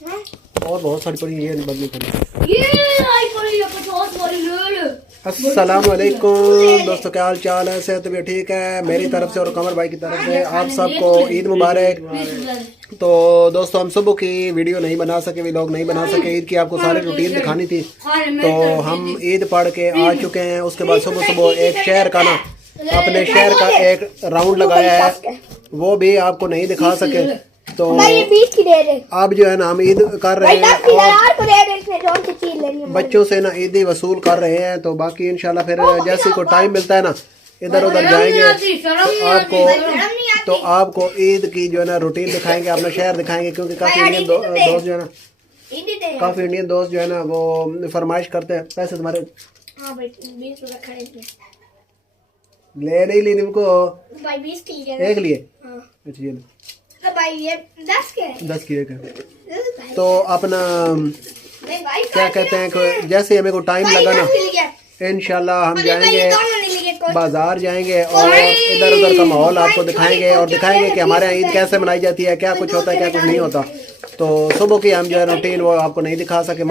और बहुत सारी पड़ी है, ये बदली पड़ी। ये आई पड़ी है 50 वाली ले ले। अस्सलाम वालेकुम दोस्तों, क्या हाल चाल है? सेहत भी ठीक है मेरी तरफ से और कमर भाई की तरफ से आप सबको ईद मुबारक। तो दोस्तों, हम सुबह की वीडियो नहीं बना सके, व्लॉग नहीं बना सके। ईद की आपको सारी रूटीन दिखानी थी, तो हम ईद पढ़ के आ चुके हैं। उसके बाद सुबह सुबह एक शहर का ना, अपने शहर का एक राउंड लगाया है, वो भी आपको नहीं दिखा सके। तो अब जो है ना, हम ईद कर रहे हैं और बच्चों से ना ईदी वसूल कर रहे हैं। तो बाकी इंशाल्लाह फिर जैसे को टाइम मिलता है ना, इधर उधर जाएंगे तो आपको ईद की जो है ना रूटीन दिखाएंगे, अपना शहर दिखाएंगे। क्योंकि काफी इंडियन दोस्त जो है ना, वो फरमाइश करते हैं। पैसे तुम्हारे ले नहीं ली तुमको? 20 एक लिए? अच्छा ये तो भाई ये 10 के एक है। तो अपना क्या कहते हैं, जैसे हमें को टाइम लगा ना, इंशाल्लाह हम जाएंगे बाजार जाएंगे और इधर उधर का माहौल आपको दिखाएंगे और दिखाएंगे कि हमारे यहाँ ईद कैसे मनाई जाती है, क्या कुछ होता है क्या कुछ नहीं होता। तो सुबह की हम जो है रूटीन वो आपको नहीं दिखा सके।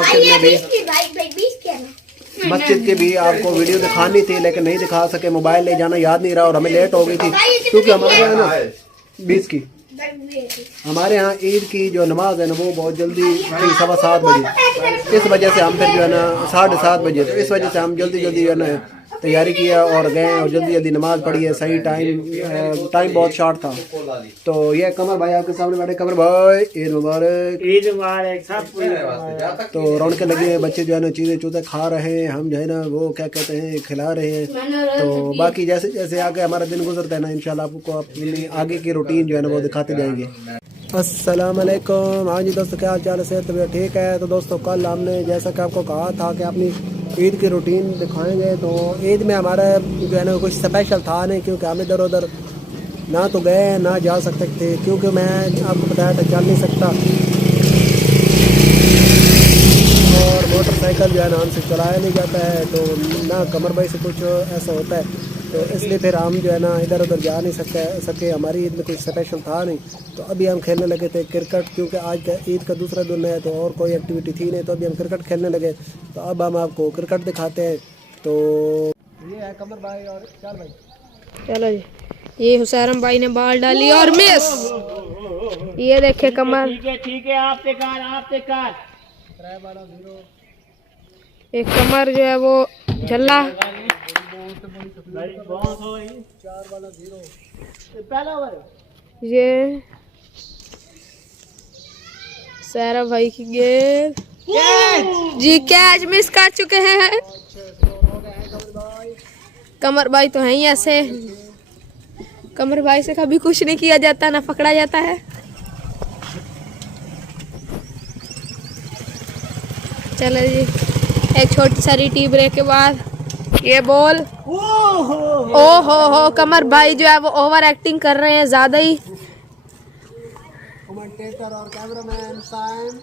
मस्जिद की भी आपको वीडियो दिखानी थी लेकिन नहीं दिखा सके, मोबाइल ले जाना याद नहीं रहा और हमें लेट हो गई थी। क्योंकि हमारे यहाँ ना 20 की हमारे यहाँ ईद की जो नमाज है ना, वो बहुत जल्दी 7:15 बजे। इस वजह से हम फिर जो है ना 7:30 बजे, तो इस वजह से हम जल्दी जल्दी जो है ना तैयारी किया और गए और जल्दी जल्दी नमाज पढ़ी है। सही टाइम बहुत शॉर्ट था। तो ये कमर भाई आपके सामने बैठे। कमर भाई ईद मुबारक। ईद मुबारक सब। तो रौनकें लगी है, बच्चे जो है ना चीज़ें चूज़े खा रहे हैं, हम जो है ना वो क्या कहते हैं खिला रहे हैं। तो बाकी जैसे जैसे आगे हमारा दिन गुजरता है ना, इंशाल्लाह आपको अपनी आगे की रूटीन जो है ना वो दिखाते जाएंगे। अस्सलाम वालेकुम। हाँ जी दोस्तों, क्या हाल चाल है? सेहत तबीयत ठीक है? तो दोस्तों, कल हमने जैसा कि आपको कहा था कि अपनी ईद की रूटीन दिखाएंगे। तो ईद में हमारा जो है ना कुछ स्पेशल था नहीं, क्योंकि हम इधर उधर ना तो गए ना जा सकते थे, क्योंकि मैं आपको बताया था चल नहीं सकता और मोटरसाइकिल जो है ना हमसे चलाया नहीं जाता है। तो ना कमर भाई से कुछ ऐसा होता है, तो इसलिए फिर हम जो है ना इधर उधर जा नहीं सके। हमारी ईद में कुछ स्पेशल था नहीं। तो अभी हम खेलने लगे थे क्रिकेट, क्योंकि आज का ईद का दूसरा दिन है तो और कोई एक्टिविटी थी नहीं। तो अभी हम क्रिकेट खेलने लगे। तो अब हम आपको क्रिकेट दिखाते हैं। तो ये है कमर भाई और चार भाई। चलो जी, ये हुसैरम भाई ने बॉल डाली और मिस। ये देखे कमर, ठीक है आपसे कार एक कमर जो है वो झल्ला। ये सारा भाई की गेंद जी, कैच मिस कर चुके हैं। कमर भाई तो है ही ऐसे, कमर भाई से कभी कुछ नहीं किया जाता ना पकड़ा जाता है। चलो जी, एक छोटी सारी टी ब्रेक के बाद ये बॉल। ओ हो, कमर भाई जो है वो ओवर एक्टिंग कर रहे हैं ज्यादा ही। कमेंटेटर और कैमरामैन साइम।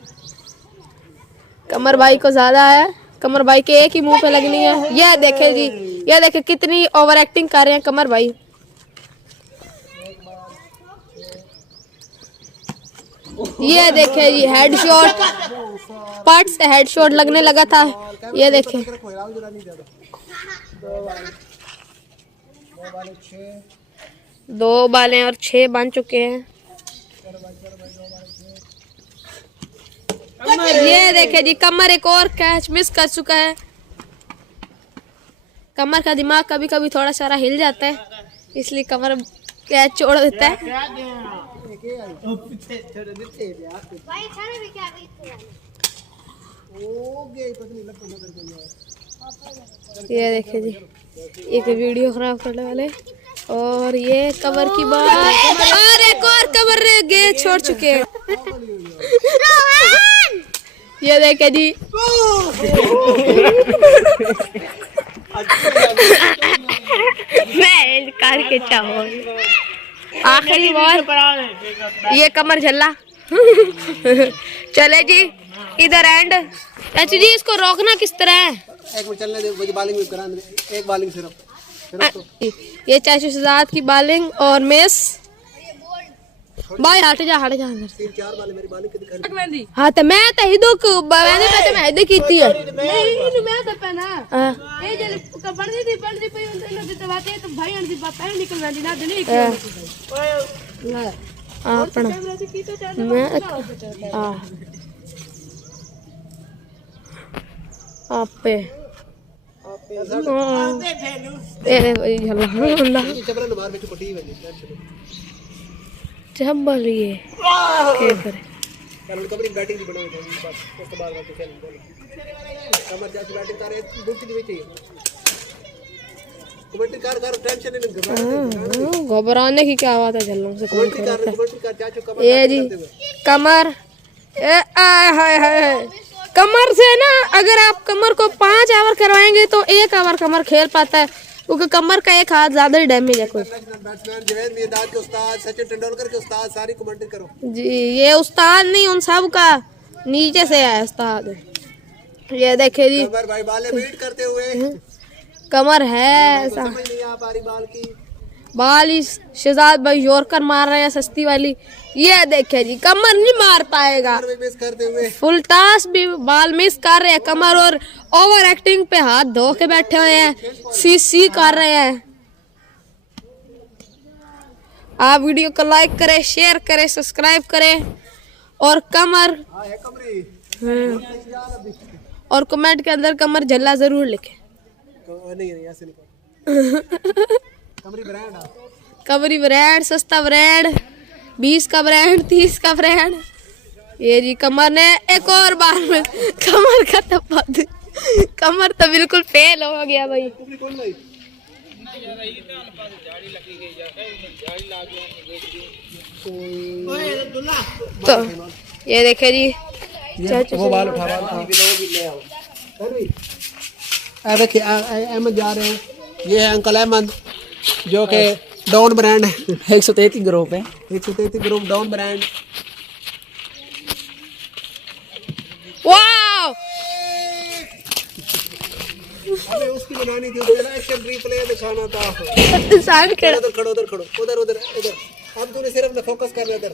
कमर भाई को ज्यादा है, कमर भाई के एक ही मुंह पे लगनी है। ये देखे जी, ये देखे कितनी ओवर एक्टिंग कर रहे हैं कमर भाई। ये देखे जी, हेडशॉट, पट से हेडशॉट लगने लगा था। ये देखे 2 बालें और 6 बन चुके हैं। ये देखे जी, कमर एक और कैच मिस कर चुका है। कमर का दिमाग कभी कभी थोड़ा सारा हिल जाता है, इसलिए कमर कैच छोड़ देता है। ये देखे जी, एक वीडियो खराब करने वाले। और ये कमर की बात, और एक और कमर गेंद छोड़ चुके हैं। ये देखे जी, मैं कार के आखिरी बॉल, ये कमर झल्ला। चले जी, इधर एंड। अच्छा जी, इसको रोकना किस तरह है? एक मिनट चलने दे, बॉलिंग भी करा दे, एक बॉलिंग सिर्फ। ये चाचू शहजाद की बॉलिंग और मिस। भाई हट जा अंदर से। 3-4 बाले मेरी बालिंग की दिखा हाँ तो मैं तो ही दुख मैंने तो मैं की थी नहीं मैं तो पहना ये जले पढ़ दी पे तो बात है तो भाई आंटी पापा निकल रही ना देने क्यों अपना मैं आपे ए भाई झल्ला बंदा चबरा मार में पटी है जब बोलिए के करे कारण कबरी बैटिंग भी बनाई थी बस उसके बाद तो खेल कमर जाके बैटिंग कर रहे बुलती भी चाहिए कमेंट्री कर टेंशन नहीं घबराने की क्या बात है झल्लों से कौन कमेंट्री कर चाचू कमर ये जी कमर हाय कमर से ना अगर आप कमर को 5 ओवर करवाएंगे तो 1 ओवर कमर खेल पाता है क्योंकि कमर का एक हाथ ज्यादा ही डैमेज है कोई बैट्समैन जवेद मिर्दाद के उस्ताद सचिन तेंदुलकर के उस्ताद सारी कमेंट्री करो जी ये उस्ताद नहीं उन सब का नीचे से है उस्ताद ये देखे जी कमर भाई बाले बीट करते हुए कमर है ऐसा समझ नहीं आ पा रही बाल की बाल ही शहजाद भाई जोरकर मार रहे हैं सस्ती वाली ये देखे जी कमर नहीं मार पाएगा मिस करते हुए फुल टॉस भी बाल मिस कर रहे हैं कमर और ओवर एक्टिंग पे हाथ धो के बैठे हुए हैं सी कर रहे हैं। आप वीडियो को लाइक करें शेयर करें सब्सक्राइब करें और कमर और कमेंट के अंदर कमर झल्ला जरूर लिखें। नहीं ऐसे नहीं कमरी ब्रांड सस्ता ब्रांड 20 का ब्रांड 30 का ब्रांड ये जी कमर ने एक और बार में कमर का तो कमर तो बिल्कुल फेल हो गया भाई। तो ये देखे जी वो बाल उठा देखिए अहमद जा रहे हैं ये है अंकल अहमद जो कि डाउन ब्रांड है 133 ग्रुप है 133 ग्रुप डाउन ब्रांड वाओ अबे उसकी बनानी थी उसने एक्शन रिप्ले दिखाना था साइड के उधर खड़ो उधर अब तूने सिर्फ फोकस करना इधर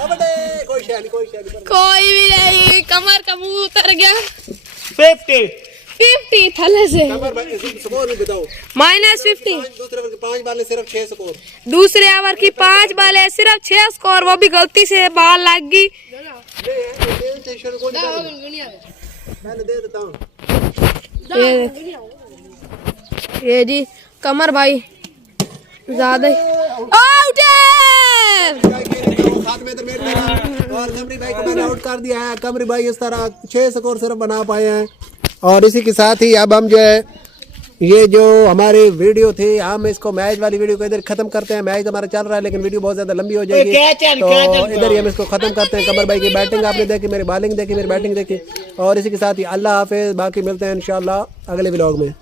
अबे कोई शायद कोई भी नहीं कमर का मुंह उतर गया 50 थले से स्कोर भी बताओ -50 दूसरे ओवर के 5 बाल सिर्फ 6 स्कोर दूसरे ओवर की 5 बाल है सिर्फ 6 स्कोर वो भी गलती से बाल लग गई। मैंने दे देता हूं ये जी कमर भाई ज्यादा आउट साथ में और कमरी भाई को मैंने आउट कर दिया है। कमरी भाई इस तरह 6 स्कोर सिर्फ बना पाए हैं और इसी के साथ ही अब हम जो है ये जो हमारी वीडियो थी हम इसको मैच वाली वीडियो को इधर खत्म करते हैं। मैच हमारा चल रहा है लेकिन वीडियो बहुत ज्यादा लंबी हो जाएगी तो इधर ही हम इसको खत्म करते हैं। कमर भाई की बैटिंग आपने देखी मेरी बॉलिंग देखी मेरी बैटिंग देखी और इसी के साथ ही अल्लाह हाफिज बाकी मिलते हैं इंशाल्लाह अगले व्लॉग में।